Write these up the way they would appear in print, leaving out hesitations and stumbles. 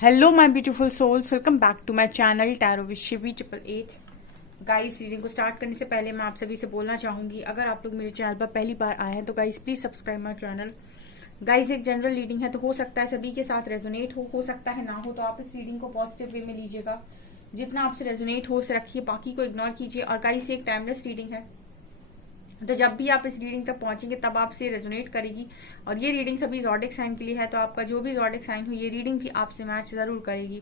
Hello my beautiful souls, welcome back to my channel tarot with Shivi 888। Guys, reading को start करने से पहले मैं आप सभी से बोलना चाहूंगी, अगर आप लोग मेरे चैनल पर पहली बार आए हैं तो guys please subscribe my channel. Guys, एक जनरल रीडिंग है तो हो सकता है सभी के साथ रेजोनेट हो सकता है ना हो, तो आप इस रीडिंग को पॉजिटिव वे में लीजिएगा। जितना आपसे रेजोनेट हो उसे रखिए, बाकी को इग्नोर कीजिए। और गाइस, ये एक टाइमलेस रीडिंग है, तो जब भी आप इस रीडिंग तक पहुंचेंगे तब आपसे रेजोनेट करेगी। और ये रीडिंग सभी जॉडिक साइन के लिए है, तो आपका जो भी जॉडिक साइन हो ये रीडिंग भी आपसे मैच जरूर करेगी।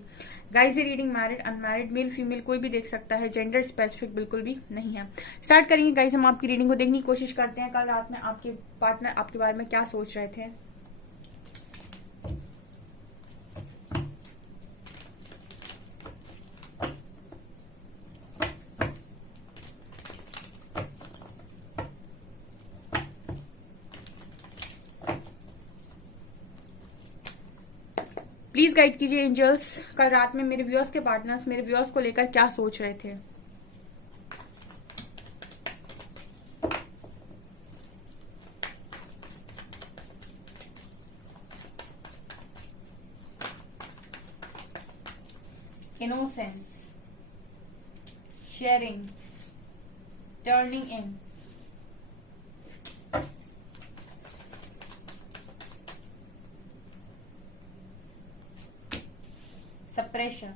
गाइस, ये reading married unmarried male female कोई भी देख सकता है, जेंडर स्पेसिफिक बिल्कुल भी नहीं है। स्टार्ट करेंगे गाइस, हम आपकी रीडिंग को देखने की कोशिश करते हैं। कल रात में आपके पार्टनर आपके बारे में क्या सोच रहे थे। प्लीज गाइड कीजिए एंजल्स, कल रात में मेरे व्यूअर्स के पार्टनर्स मेरे व्यूअर्स को लेकर क्या सोच रहे थे। Innocence, sharing, turning in, suppression,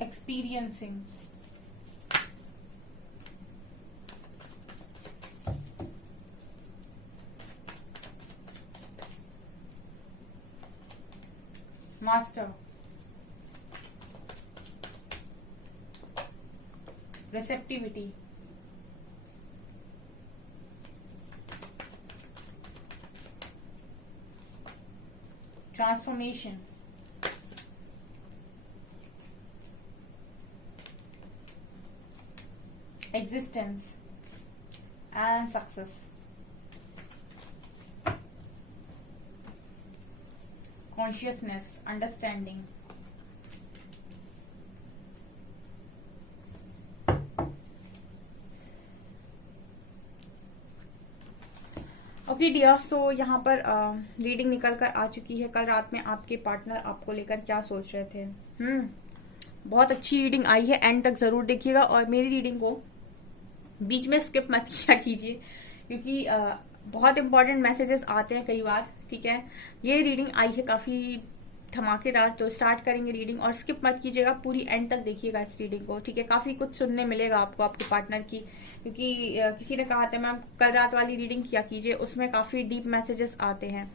experiencing, master, receptivity, transformation, existence, and success, consciousness, understanding. Okay dear, so यहाँ पर रीडिंग निकल कर आ चुकी है। कल रात में आपके पार्टनर आपको लेकर क्या सोच रहे थे। बहुत अच्छी रीडिंग आई है, एंड तक जरूर देखिएगा और मेरी रीडिंग को बीच में स्किप मत किया कीजिए, क्योंकि बहुत इंपॉर्टेंट मैसेजेस आते हैं कई बार। ठीक है, ये रीडिंग आई है काफी धमाकेदार, तो स्टार्ट करेंगे रीडिंग और स्किप मत कीजिएगा, पूरी एंड तक देखिएगा इस रीडिंग को। ठीक है, काफी कुछ सुनने मिलेगा आपको आपके पार्टनर की, क्योंकि किसी ने कहा था मैम कल रात वाली रीडिंग किया कीजिए, उसमें काफी डीप मैसेजेस आते हैं।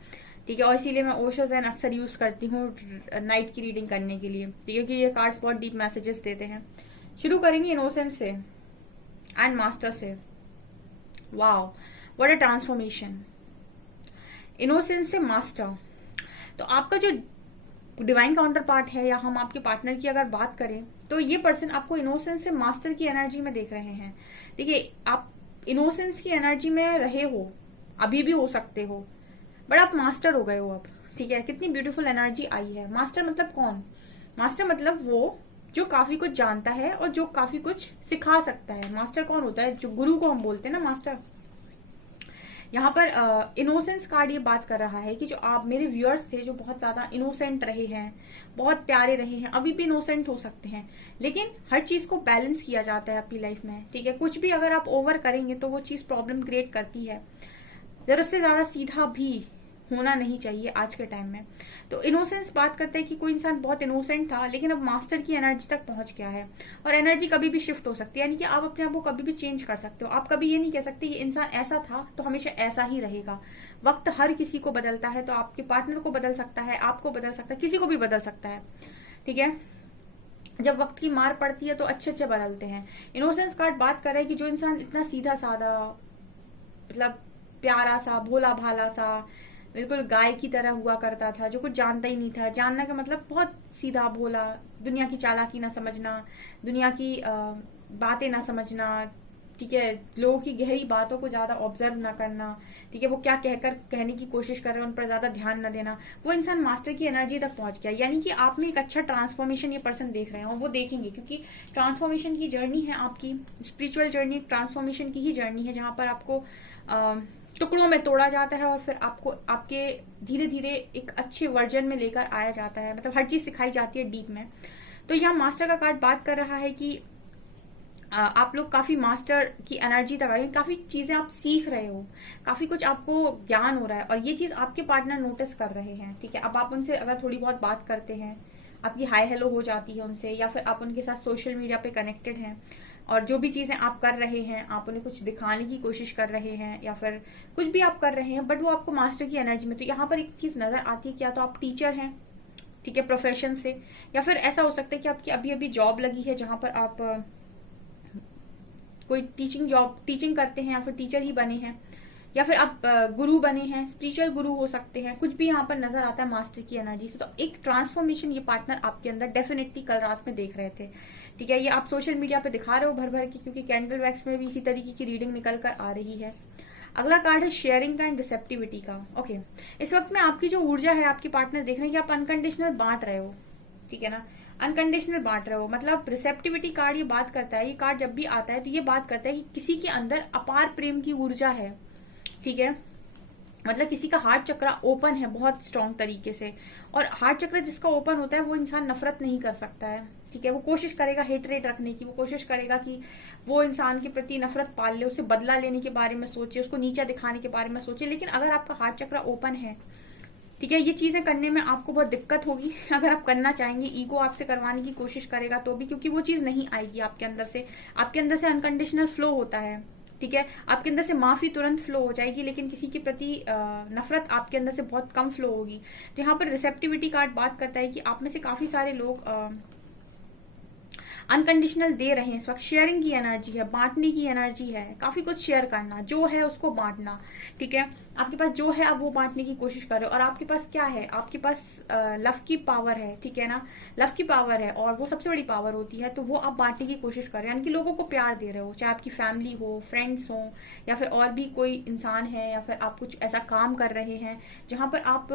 ठीक है, और इसीलिए मैं ओशो ज़ेन अक्सर यूज करती हूँ नाइट की रीडिंग करने के लिए, क्योंकि ये कार्ड्स बहुत डीप मैसेजेस देते हैं। शुरू करेंगे इनोसेंस से एंड मास्टर से। Wow, what a transformation. Innocence से मास्टर, तो आपका जो डिवाइन काउंटर पार्ट है, या हम आपके पार्टनर की अगर बात करें, तो ये पर्सन आपको इनोसेंस से मास्टर की एनर्जी में देख रहे हैं। देखिए, आप इनोसेंस की एनर्जी में रहे हो, अभी भी हो सकते हो, बट आप मास्टर हो गए हो अब। ठीक है, कितनी ब्यूटीफुल एनर्जी आई है। मास्टर मतलब कौन? मास्टर मतलब वो जो काफी कुछ जानता है और जो काफी कुछ सिखा सकता है। मास्टर कौन होता है? जो गुरु को हम बोलते हैं ना, मास्टर। यहाँ पर इनोसेंस कार्ड ये बात कर रहा है कि जो आप मेरे व्यूअर्स थे जो बहुत ज्यादा इनोसेंट रहे हैं, बहुत प्यारे रहे हैं, अभी भी इनोसेंट हो सकते हैं, लेकिन हर चीज को बैलेंस किया जाता है अपनी लाइफ में। ठीक है, कुछ भी अगर आप ओवर करेंगे तो वो चीज प्रॉब्लम क्रिएट करती है। जरूरत से ज्यादा सीधा भी होना नहीं चाहिए आज के टाइम में। तो इनोसेंस बात करते हैं कि कोई इंसान बहुत इनोसेंट था, लेकिन अब मास्टर की एनर्जी तक पहुंच गया है, और एनर्जी कभी भी शिफ्ट हो सकती है, यानी कि आप अपने आप को कभी भी चेंज कर सकते हो। आप कभी ये नहीं कह सकते ये इंसान ऐसा था तो हमेशा ऐसा ही रहेगा। वक्त हर किसी को बदलता है, तो आपके पार्टनर को बदल सकता है, आपको बदल सकता है, किसी को भी बदल सकता है। ठीक है, जब वक्त की मार पड़ती है तो अच्छे अच्छे बदलते हैं। इनोसेंस कार्ड बात कर रहा है कि जो इंसान इतना सीधा साधा, मतलब प्यारा सा, भोला भाला सा, बिल्कुल गाय की तरह हुआ करता था, जो कुछ जानता ही नहीं था। जानना का मतलब बहुत सीधा भोला, दुनिया की चालाकी ना समझना, दुनिया की बातें ना समझना, ठीक है, लोगों की गहरी बातों को ज्यादा ऑब्जर्व ना करना, ठीक है, वो क्या कहकर कहने की कोशिश कर रहे हैं उन पर ज्यादा ध्यान न देना, वो इंसान मास्टर की एनर्जी तक पहुंच गया। यानी कि आप में एक अच्छा ट्रांसफॉर्मेशन ये पर्सन देख रहे हैं और वो देखेंगे, क्योंकि ट्रांसफॉर्मेशन की जर्नी है आपकी, स्पिरिचुअल जर्नी ट्रांसफॉर्मेशन की ही जर्नी है, जहां पर आपको टुकड़ों में तोड़ा जाता है और फिर आपको आपके धीरे धीरे एक अच्छे वर्जन में लेकर आया जाता है, मतलब हर चीज सिखाई जाती है डीप में। तो यहाँ मास्टर का कार्ड बात कर रहा है कि आप लोग काफी मास्टर की एनर्जी तक आई, काफी चीजें आप सीख रहे हो, काफी कुछ आपको ज्ञान हो रहा है और ये चीज आपके पार्टनर नोटिस कर रहे हैं। ठीक है, अब आप उनसे अगर थोड़ी बहुत बात करते हैं, आपकी हाय हेलो हो जाती है उनसे, या फिर आप उनके साथ सोशल मीडिया पे कनेक्टेड हैं और जो भी चीजें आप कर रहे हैं आप उन्हें कुछ दिखाने की कोशिश कर रहे हैं या फिर कुछ भी आप कर रहे हैं, बट वो आपको मास्टर की एनर्जी में। तो यहाँ पर एक चीज नजर आती है, क्या तो आप टीचर हैं, ठीक है, प्रोफेशन से, या फिर ऐसा हो सकता है कि आपकी अभी अभी जॉब लगी है जहां पर आप कोई टीचिंग करते हैं या फिर टीचर ही बने हैं, या फिर आप गुरु बने हैं, स्पिरिचुअल गुरु हो सकते हैं, कुछ भी यहाँ पर नजर आता है मास्टर की एनर्जी से। तो एक ट्रांसफॉर्मेशन ये पार्टनर आपके अंदर डेफिनेटली कल रात में देख रहे थे। ठीक है, ये आप सोशल मीडिया पे दिखा रहे हो भर भर की, क्योंकि कैंडल वैक्स में भी इसी तरीके की रीडिंग निकल कर आ रही है। अगला कार्ड है शेयरिंग का एंड रिसेप्टिविटी का। ओके, इस वक्त में आपकी जो ऊर्जा है, आपके पार्टनर देख रहे हैं कि आप अनकंडीशनल बांट रहे हो, ठीक है ना, अनकंडीशनल बांट रहे हो। मतलब रिसेप्टिविटी कार्ड ये बात करता है, ये कार्ड जब भी आता है तो ये बात करता है कि किसी के अंदर अपार प्रेम की ऊर्जा है, ठीक है, मतलब किसी का हार्ट चक्र ओपन है बहुत स्ट्रॉन्ग तरीके से, और हार्ट चक्र जिसका ओपन होता है वो इंसान नफरत नहीं कर सकता है, ठीक है, वो कोशिश करेगा हेट रेट रखने की, वो कोशिश करेगा कि वो इंसान के प्रति नफरत पाल ले, उससे बदला लेने के बारे में सोचे, उसको नीचा दिखाने के बारे में सोचे। लेकिन अगर आपका हार्ट चक्र ओपन है, ठीक है, ये चीजें करने में आपको बहुत दिक्कत होगी अगर आप करना चाहेंगे, ईगो आपसे करवाने की कोशिश करेगा तो भी, क्योंकि वो चीज नहीं आएगी आपके अंदर से। आपके अंदर से अनकंडीशनल फ्लो होता है, ठीक है, आपके अंदर से माफी तुरंत फ्लो हो जाएगी, लेकिन किसी के प्रति नफरत आपके अंदर से बहुत कम फ्लो होगी। तो यहाँ पर रिसेप्टिविटी कार्ड बात करता है कि आप में से काफी सारे लोग अनकंडीशनल दे रहे हैं इस वक्त। शेयरिंग की एनर्जी है, बांटने की एनर्जी है, काफी कुछ शेयर करना, जो है उसको बांटना, ठीक है, आपके पास जो है आप वो बांटने की कोशिश कर रहे हो। और आपके पास क्या है, आपके पास लव की पावर है, ठीक है ना, लव की पावर है और वो सबसे बड़ी पावर होती है, तो वो आप बांटने की कोशिश कर रहे हैं, यानी कि लोगों को प्यार दे रहे हो, चाहे आपकी फैमिली हो, फ्रेंड्स हो, या फिर और भी कोई इंसान है, या फिर आप कुछ ऐसा काम कर रहे हैं जहां पर आप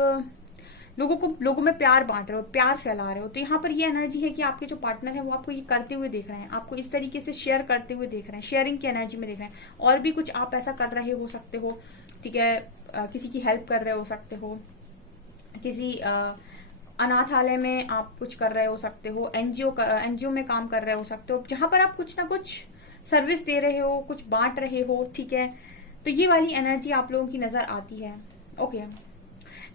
लोगों में प्यार बांट रहे हो, प्यार फैला रहे हो। तो यहाँ पर ये एनर्जी है कि आपके जो पार्टनर है वो आपको ये करते हुए देख रहे हैं, आपको इस तरीके से शेयर करते हुए देख रहे हैं, शेयरिंग की एनर्जी में देख रहे हैं। और भी कुछ आप ऐसा कर रहे हो सकते हो, ठीक है, किसी की हेल्प कर रहे हो सकते हो, किसी अनाथालय में आप कुछ कर रहे हो सकते हो, एनजीओ में काम कर रहे हो सकते हो, जहां पर आप कुछ ना कुछ सर्विस दे रहे हो, कुछ बांट रहे हो, ठीक है। तो ये वाली एनर्जी आप लोगों की नजर आती है। ओके,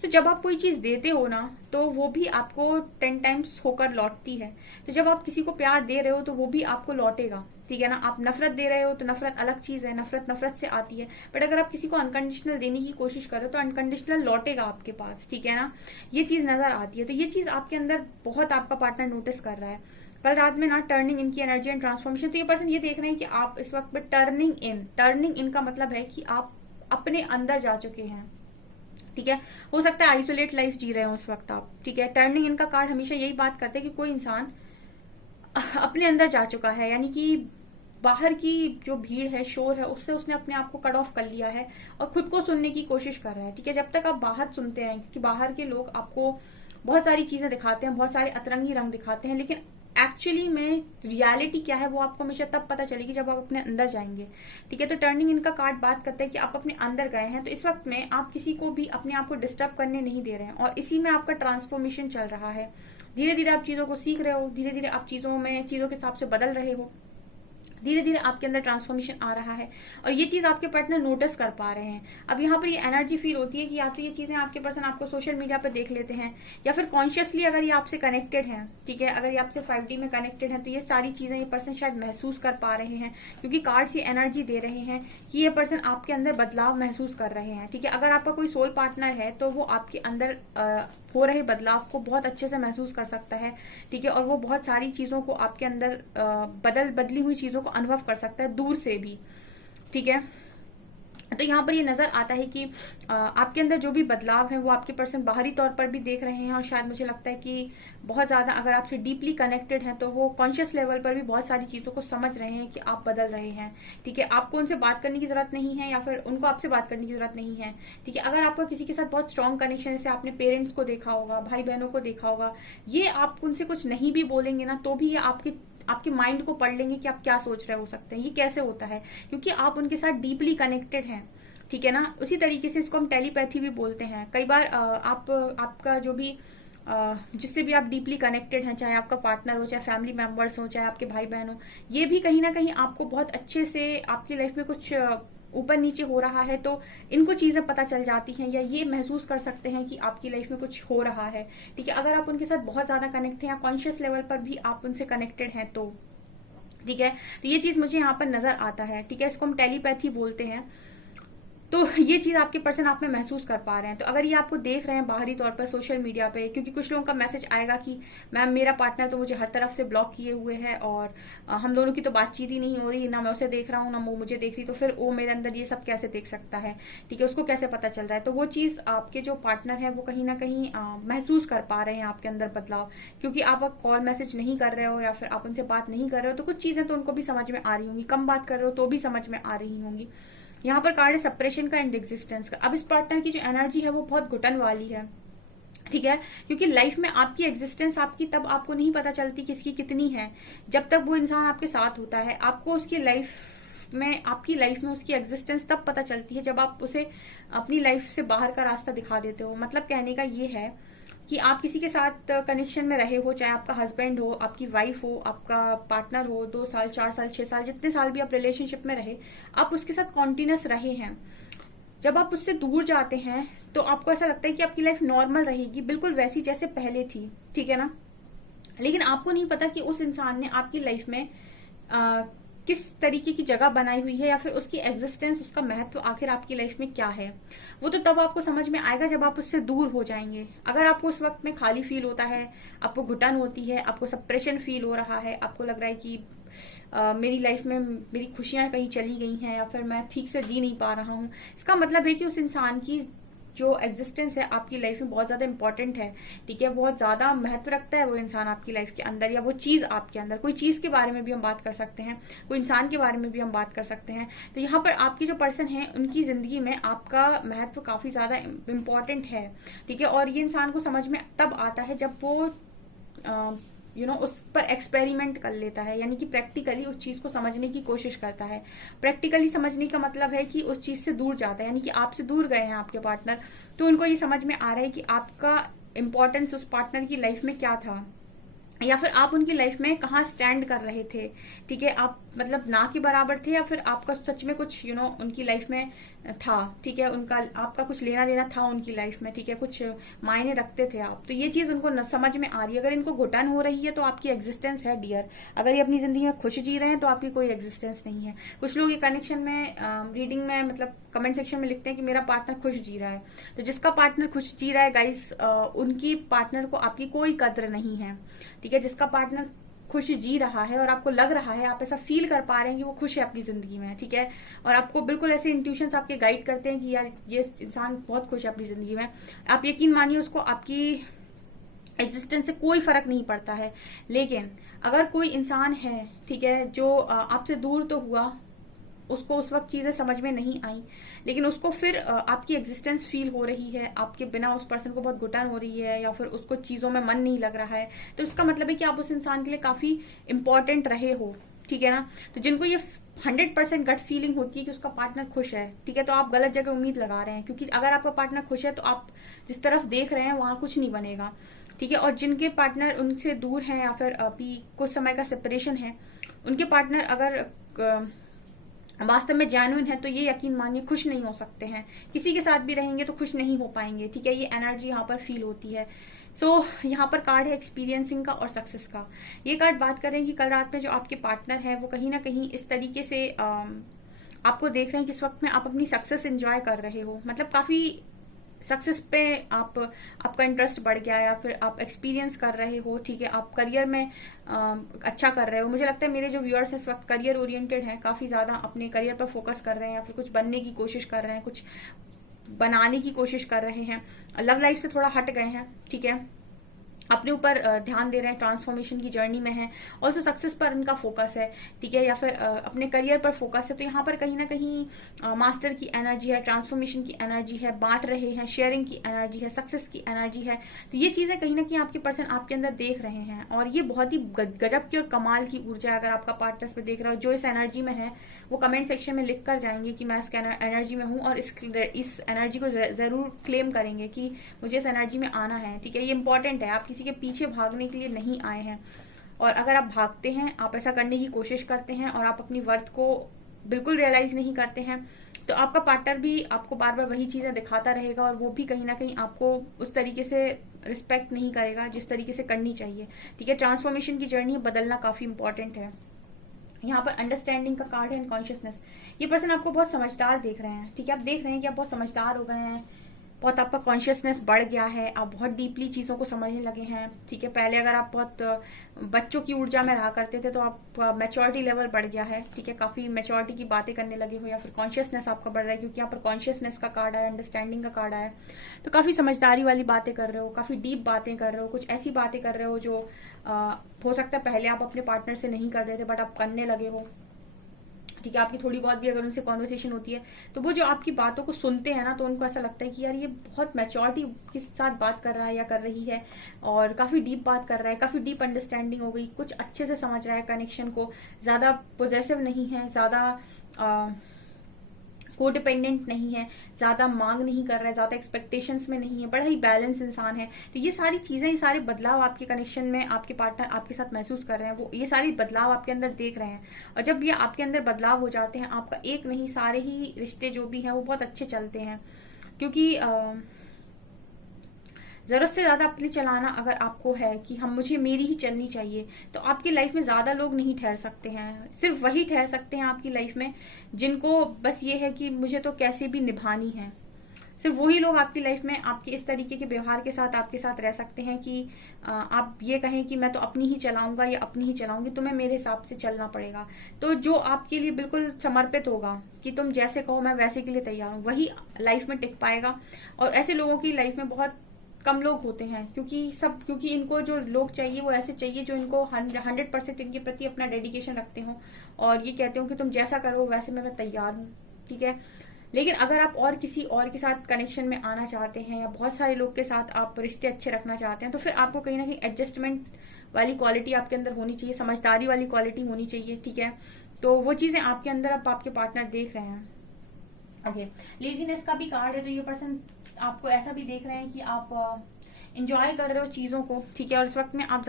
तो जब आप कोई चीज देते हो ना, तो वो भी आपको 10 टाइम्स होकर लौटती है। तो जब आप किसी को प्यार दे रहे हो तो वो भी आपको लौटेगा, ठीक है ना। आप नफरत दे रहे हो तो नफरत अलग चीज है, नफरत से आती है, बट अगर आप किसी को अनकंडीशनल देने की कोशिश कर रहे हो तो अनकंडीशनल लौटेगा आपके पास, ठीक है ना। ये चीज नजर आती है। तो ये चीज आपके अंदर बहुत आपका पार्टनर नोटिस कर रहा है। कल रात में ना टर्निंग इनकी एनर्जी एंड ट्रांसफॉर्मेशन, तो ये पर्सन ये देख रहे हैं कि आप इस वक्त पे टर्निंग इन का मतलब है कि आप अपने अंदर जा चुके हैं, ठीक है। हो सकता है आइसोलेट लाइफ जी रहे हो उस वक्त आप, ठीक है। टर्निंग इनका कार्ड हमेशा यही बात करते हैं कि कोई इंसान अपने अंदर जा चुका है, यानी कि बाहर की जो भीड़ है, शोर है, उससे उसने अपने आप को कट ऑफ कर लिया है और खुद को सुनने की कोशिश कर रहा है, ठीक है। जब तक आप बाहर सुनते हैं, क्योंकि बाहर के लोग आपको बहुत सारी चीजें दिखाते हैं, बहुत सारे अतरंगी रंग दिखाते हैं, लेकिन एक्चुअली में रियलिटी क्या है वो आपको हमेशा तब पता चलेगी जब आप अपने अंदर जाएंगे, ठीक है। तो टर्निंग इनका कार्ड बात करता है कि आप अपने अंदर गए हैं, तो इस वक्त में आप किसी को भी अपने आप को डिस्टर्ब करने नहीं दे रहे हैं और इसी में आपका ट्रांसफॉर्मेशन चल रहा है। धीरे धीरे आप चीजों को सीख रहे हो, धीरे धीरे आप चीजों के हिसाब से बदल रहे हो, धीरे धीरे आपके अंदर ट्रांसफॉर्मेशन आ रहा है और ये चीज आपके पार्टनर नोटिस कर पा रहे हैं। अब यहाँ पर ये एनर्जी फील होती है कि या तो ये चीजें आपके पर्सन आपको सोशल मीडिया पर देख लेते हैं, या फिर कॉन्शियसली अगर ये आपसे कनेक्टेड हैं, ठीक है, अगर ये आपसे 5D में कनेक्टेड है, तो ये सारी चीजें ये पर्सन शायद महसूस कर पा रहे हैं, क्योंकि कार्ड्स ये एनर्जी दे रहे हैं कि ये पर्सन आपके अंदर बदलाव महसूस कर रहे हैं, ठीक है। अगर आपका कोई सोल पार्टनर है तो वो आपके अंदर हो रहे बदलाव को बहुत अच्छे से महसूस कर सकता है, ठीक है, और वो बहुत सारी चीजों को आपके अंदर बदली हुई चीजों को अनुभव कर सकता है दूर से भी, ठीक है। तो यहाँ पर ये नजर आता है कि आपके अंदर जो भी बदलाव है वो आपके पर्सन बाहरी तौर पर भी देख रहे हैं, और शायद मुझे लगता है कि बहुत ज्यादा अगर आपसे डीपली कनेक्टेड हैं तो वो कॉन्शियस लेवल पर भी बहुत सारी चीजों को समझ रहे हैं कि आप बदल रहे हैं। ठीक है, आपको उनसे बात करने की जरूरत नहीं है या फिर उनको आपसे बात करने की जरूरत नहीं है। ठीक है, अगर आपका किसी के साथ बहुत स्ट्रॉन्ग कनेक्शन, जैसे आपने पेरेंट्स को देखा होगा, भाई बहनों को देखा होगा, ये आप उनसे कुछ नहीं भी बोलेंगे ना तो भी ये आपके माइंड को पढ़ लेंगे कि आप क्या सोच रहे हो सकते हैं। ये कैसे होता है? क्योंकि आप उनके साथ डीपली कनेक्टेड हैं। ठीक है ना, उसी तरीके से इसको हम टेलीपैथी भी बोलते हैं। कई बार आपका जो भी जिससे भी आप डीपली कनेक्टेड हैं, चाहे आपका पार्टनर हो, चाहे फैमिली मेंबर्स हो, चाहे आपके भाई बहन हो, ये भी कहीं ना कहीं आपको बहुत अच्छे से आपकी लाइफ में कुछ ऊपर नीचे हो रहा है तो इनको चीजें पता चल जाती हैं, या ये महसूस कर सकते हैं कि आपकी लाइफ में कुछ हो रहा है। ठीक है, अगर आप उनके साथ बहुत ज्यादा कनेक्ट हैं या कॉन्शियस लेवल पर भी आप उनसे कनेक्टेड हैं तो ठीक है, तो ये चीज मुझे यहाँ पर नजर आता है। ठीक है, इसको हम टेलीपैथी बोलते हैं। तो ये चीज आपके पर्सन आप में महसूस कर पा रहे हैं। तो अगर ये आपको देख रहे हैं बाहरी तौर पर सोशल मीडिया पे, क्योंकि कुछ लोगों का मैसेज आएगा कि मैम मेरा पार्टनर तो मुझे हर तरफ से ब्लॉक किए हुए है और हम दोनों की तो बातचीत ही नहीं हो रही, ना मैं उसे देख रहा हूँ ना वो मुझे देख रही, तो फिर वो मेरे अंदर ये सब कैसे देख सकता है? ठीक है, उसको कैसे पता चल रहा है? तो वो चीज आपके जो पार्टनर है वो कहीं ना कहीं महसूस कर पा रहे हैं आपके अंदर बदलाव, क्योंकि आप कॉल मैसेज नहीं कर रहे हो या फिर आप उनसे बात नहीं कर रहे हो, तो कुछ चीजें तो उनको भी समझ में आ रही होंगी। कम बात कर रहे हो तो भी समझ में आ रही होंगी। यहाँ पर कार्ड है सेपरेशन का एंड एग्जिस्टेंस का। अब इस पार्टनर की जो एनर्जी है वो बहुत घुटन वाली है। ठीक है, क्योंकि लाइफ में आपकी एग्जिस्टेंस आपकी तब आपको नहीं पता चलती किसकी कितनी है, जब तक वो इंसान आपके साथ होता है। आपको उसकी आपकी लाइफ में उसकी एग्जिस्टेंस तब पता चलती है जब आप उसे अपनी लाइफ से बाहर का रास्ता दिखा देते हो। मतलब कहने का ये है कि आप किसी के साथ कनेक्शन में रहे हो, चाहे आपका हस्बैंड हो, आपकी वाइफ हो, आपका पार्टनर हो, 2 साल 4 साल 6 साल जितने साल भी आप रिलेशनशिप में रहे, आप उसके साथ कॉन्टिन्यूस रहे हैं। जब आप उससे दूर जाते हैं तो आपको ऐसा लगता है कि आपकी लाइफ नॉर्मल रहेगी, बिल्कुल वैसी जैसे पहले थी। ठीक है ना, लेकिन आपको नहीं पता कि उस इंसान ने आपकी लाइफ में किस तरीके की जगह बनाई हुई है, या फिर उसकी एग्जिस्टेंस, उसका महत्व आखिर आपकी लाइफ में क्या है। वो तो तब आपको समझ में आएगा जब आप उससे दूर हो जाएंगे। अगर आपको उस वक्त में खाली फील होता है, आपको घुटन होती है, आपको सप्रेशन फील हो रहा है, आपको लग रहा है कि मेरी लाइफ में मेरी खुशियां कहीं चली गई हैं या फिर मैं ठीक से जी नहीं पा रहा हूं, इसका मतलब है कि उस इंसान की जो एग्जिस्टेंस है आपकी लाइफ में बहुत ज्यादा इंपॉर्टेंट है। ठीक है, बहुत ज्यादा महत्व रखता है वो इंसान आपकी लाइफ के अंदर, या वो चीज आपके अंदर। कोई चीज के बारे में भी हम बात कर सकते हैं, कोई इंसान के बारे में भी हम बात कर सकते हैं। तो यहाँ पर आपकी जो पर्सन है उनकी जिंदगी में आपका महत्व काफी ज्यादा इम्पोर्टेंट है। ठीक है, और ये इंसान को समझ में तब आता है जब वो उस पर एक्सपेरिमेंट कर लेता है, यानी कि प्रैक्टिकली उस चीज को समझने की कोशिश करता है। प्रैक्टिकली समझने का मतलब है कि उस चीज से दूर जाता है, यानी कि आपसे दूर गए हैं आपके पार्टनर, तो उनको ये समझ में आ रहा है कि आपका इंपॉर्टेंस उस पार्टनर की लाइफ में क्या था, या फिर आप उनकी लाइफ में कहाँ स्टैंड कर रहे थे। ठीक है, आप मतलब ना के बराबर थे, या फिर आपका सच में कुछ उनकी लाइफ में था। ठीक है, उनका आपका कुछ लेना देना था उनकी लाइफ में। ठीक है, कुछ मायने रखते थे आप। तो ये चीज उनको समझ में आ रही है। अगर इनको घुटन हो रही है तो आपकी एग्जिस्टेंस है डियर। अगर ये अपनी जिंदगी में खुश जी रहे हैं तो आपकी कोई एग्जिस्टेंस नहीं है। कुछ लोग ये कनेक्शन में रीडिंग में मतलब कमेंट सेक्शन में लिखते हैं कि मेरा पार्टनर खुश जी रहा है। तो जिसका पार्टनर खुश जी रहा है गाइस, उनकी पार्टनर को आपकी कोई कद्र नहीं है। ठीक है, जिसका पार्टनर खुश जी रहा है और आपको लग रहा है, आप ऐसा फील कर पा रहे हैं कि वो खुश है अपनी जिंदगी में। ठीक है, और आपको बिल्कुल ऐसे इंट्यूशंस आपके गाइड करते हैं कि यार ये इंसान बहुत खुश है अपनी जिंदगी में, आप यकीन मानिए उसको आपकी एग्जिस्टेंस से कोई फर्क नहीं पड़ता है। लेकिन अगर कोई इंसान है, ठीक है, जो आपसे दूर तो हुआ, उसको उस वक्त चीजें समझ में नहीं आई, लेकिन उसको फिर आपकी एग्जिस्टेंस फील हो रही है, आपके बिना उस पर्सन को बहुत घुटन हो रही है, या फिर उसको चीजों में मन नहीं लग रहा है, तो इसका मतलब है कि आप उस इंसान के लिए काफी इंपॉर्टेंट रहे हो। ठीक है ना, तो जिनको ये 100% गट फीलिंग होती है कि उसका पार्टनर खुश है, ठीक है, तो आप गलत जगह उम्मीद लगा रहे हैं, क्योंकि अगर आपका पार्टनर खुश है तो आप जिस तरफ देख रहे हैं वहां कुछ नहीं बनेगा। ठीक है, और जिनके पार्टनर उनसे दूर हैं या फिर अभी कुछ समय का सेपरेशन है, उनके पार्टनर अगर वास्तव में जेन्युइन है तो ये यकीन मानिए खुश नहीं हो सकते हैं। किसी के साथ भी रहेंगे तो खुश नहीं हो पाएंगे। ठीक है, ये एनर्जी यहाँ पर फील होती है। यहाँ पर कार्ड है एक्सपीरियंसिंग का और सक्सेस का। ये कार्ड बात करें कि कल रात में जो आपके पार्टनर है वो कहीं ना कहीं इस तरीके से आपको देख रहे हैं कि इस वक्त में आप अपनी सक्सेस एंजॉय कर रहे हो, मतलब काफी सक्सेस पे आपका इंटरेस्ट बढ़ गया, या फिर आप एक्सपीरियंस कर रहे हो, ठीक है, आप करियर में अच्छा कर रहे हो। मुझे लगता है मेरे जो व्यूअर्स इस वक्त करियर ओरिएंटेड हैं, काफी ज्यादा अपने करियर पर फोकस कर रहे हैं, या फिर कुछ बनने की कोशिश कर रहे हैं, कुछ बनाने की कोशिश कर रहे हैं, लव लाइफ से थोड़ा हट गए हैं, ठीक है, अपने ऊपर ध्यान दे रहे हैं, ट्रांसफॉर्मेशन की जर्नी में है, ऑल्सो सक्सेस पर इनका फोकस है, ठीक है, या फिर अपने करियर पर फोकस है। तो यहाँ पर कहीं ना कहीं मास्टर की एनर्जी है, ट्रांसफॉर्मेशन की एनर्जी है, बांट रहे हैं, शेयरिंग की एनर्जी है, सक्सेस की एनर्जी है। तो ये चीजें कहीं ना कहीं आपके पर्सन आपके अंदर देख रहे हैं, और ये बहुत ही गजब की और कमाल की ऊर्जा है। अगर आपका पार्टनर पे देख रहा हो जो इस एनर्जी में है, वो कमेंट सेक्शन में लिख कर जाएंगे कि मैं इस एनर्जी में हूँ, और इस एनर्जी को जरूर क्लेम करेंगे कि मुझे इस एनर्जी में आना है, ठीक है। ये इंपॉर्टेंट है, आप किसी के पीछे भागने के लिए नहीं आए हैं, और अगर आप भागते हैं, आप ऐसा करने की कोशिश करते हैं, और आप अपनी वर्थ को बिल्कुल रियलाइज नहीं करते हैं, तो आपका पार्टनर भी आपको बार बार वही चीजें दिखाता रहेगा, और वो भी कहीं ना कहीं आपको उस तरीके से रिस्पेक्ट नहीं करेगा जिस तरीके से करनी चाहिए, ठीक है। ट्रांसफॉर्मेशन की जर्नी बदलना काफी इंपॉर्टेंट है। यहाँ पर अंडरस्टैंडिंग का कार्ड है एंड कॉन्शियसनेस। ये पर्सन आपको बहुत समझदार देख रहे हैं, ठीक है, आप देख रहे हैं कि आप बहुत समझदार हो गए हैं, बहुत आपका कॉन्शियसनेस बढ़ गया है, आप बहुत डीपली चीजों को समझने लगे हैं, ठीक है। पहले अगर आप बहुत बच्चों की ऊर्जा में रहा करते थे, तो आप मैच्योरिटी लेवल बढ़ गया है, ठीक है, काफी मैच्योरिटी की बातें करने लगे हो, या फिर कॉन्शियसनेस आपका बढ़ रहा है, क्योंकि यहाँ पर कॉन्शियसनेस का कार्ड है, अंडरस्टैंडिंग का कार्ड है। तो काफी समझदारी वाली बातें कर रहे हो, काफी डीप बातें कर रहे हो, कुछ ऐसी बातें कर रहे हो जो हो सकता है पहले आप अपने पार्टनर से नहीं करते थे, बट आप करने लगे हो, ठीक है। आपकी थोड़ी बहुत भी अगर उनसे कॉन्वर्सेशन होती है, तो वो जो आपकी बातों को सुनते हैं ना, तो उनको ऐसा लगता है कि यार ये बहुत मैच्योरिटी के साथ बात कर रहा है या कर रही है, और काफी डीप बात कर रहा है, काफी डीप अंडरस्टैंडिंग हो गई, कुछ अच्छे से समझ रहा है कनेक्शन को, ज्यादा पोजेसिव नहीं है, ज्यादा कोडिपेंडेंट नहीं है, ज्यादा मांग नहीं कर रहा है, ज्यादा एक्सपेक्टेशंस में नहीं है, बड़ा ही बैलेंस इंसान है। तो ये सारी चीजें, ये सारे बदलाव आपके कनेक्शन में आपके पार्टनर आपके साथ महसूस कर रहे हैं, वो ये सारी बदलाव आपके अंदर देख रहे हैं। और जब ये आपके अंदर बदलाव हो जाते हैं, आपका एक नहीं सारे ही रिश्ते जो भी हैं वो बहुत अच्छे चलते हैं, क्योंकि जरूरत से ज्यादा अपने चलाना अगर आपको है कि मुझे मेरी ही चलनी चाहिए, तो आपकी लाइफ में ज्यादा लोग नहीं ठहर सकते हैं, सिर्फ वही ठहर सकते हैं आपकी लाइफ में जिनको बस ये है कि मुझे तो कैसे भी निभानी है। सिर्फ वही लोग आपकी लाइफ में आपके इस तरीके के व्यवहार के साथ आपके साथ रह सकते हैं कि आप ये कहें कि मैं तो अपनी ही चलाऊंगा या अपनी ही चलाऊंगी, तुम्हें मेरे हिसाब से चलना पड़ेगा। तो जो आपके लिए बिल्कुल समर्पित होगा कि तुम जैसे कहो मैं वैसे के लिए तैयार हूँ, वही लाइफ में टिक पाएगा। और ऐसे लोगों की लाइफ में बहुत कम लोग होते हैं, क्योंकि इनको जो लोग चाहिए वो ऐसे चाहिए जो इनको 100% इनके प्रति अपना डेडिकेशन रखते हो, और ये कहते हो कि तुम जैसा करो वैसे मैं तैयार हूँ, ठीक है। लेकिन अगर आप और किसी और के साथ कनेक्शन में आना चाहते हैं, या बहुत सारे लोग के साथ आप रिश्ते अच्छे रखना चाहते हैं, तो फिर आपको कहीं ना कहीं एडजस्टमेंट वाली क्वालिटी आपके अंदर होनी चाहिए, समझदारी वाली क्वालिटी होनी चाहिए, ठीक है। तो वो चीजें आपके अंदर अब आपके पार्टनर देख रहे हैं। ओके, लेजीनेस का भी कार्ड है, तो ये पर्सन आपको ऐसा भी देख रहे हैं कि आप इंजॉय कर रहे हो चीजों को, ठीक है, और इस वक्त में आप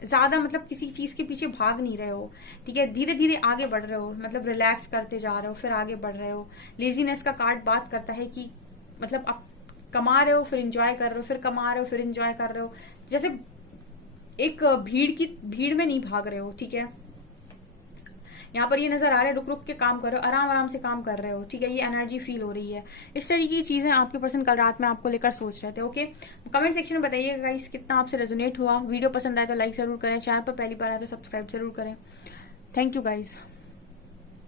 ज्यादा मतलब किसी चीज के पीछे भाग नहीं रहे हो, ठीक है, धीरे धीरे आगे बढ़ रहे हो, मतलब रिलैक्स करते जा रहे हो, फिर आगे बढ़ रहे हो। लेजीनेस का कार्ड बात करता है कि मतलब आप कमा रहे हो फिर इंजॉय कर रहे हो, फिर कमा रहे हो फिर इंजॉय कर रहे हो, जैसे एक भीड़ में नहीं भाग रहे हो, ठीक है। यहाँ पर ये नजर आ रहा है रुक रुक के काम कर रहे हो, आराम आराम से काम कर रहे हो, ठीक है, ये एनर्जी फील हो रही है। इस तरीके की चीजें आपके पर्सन कल रात में आपको लेकर सोच रहे थे। ओके, कमेंट सेक्शन में बताइएगा गाइस कितना आपसे रेजोनेट हुआ। वीडियो पसंद आए तो लाइक जरूर करें, चैनल पर पहली बार आए तो सब्सक्राइब जरूर करें। Thank you guys.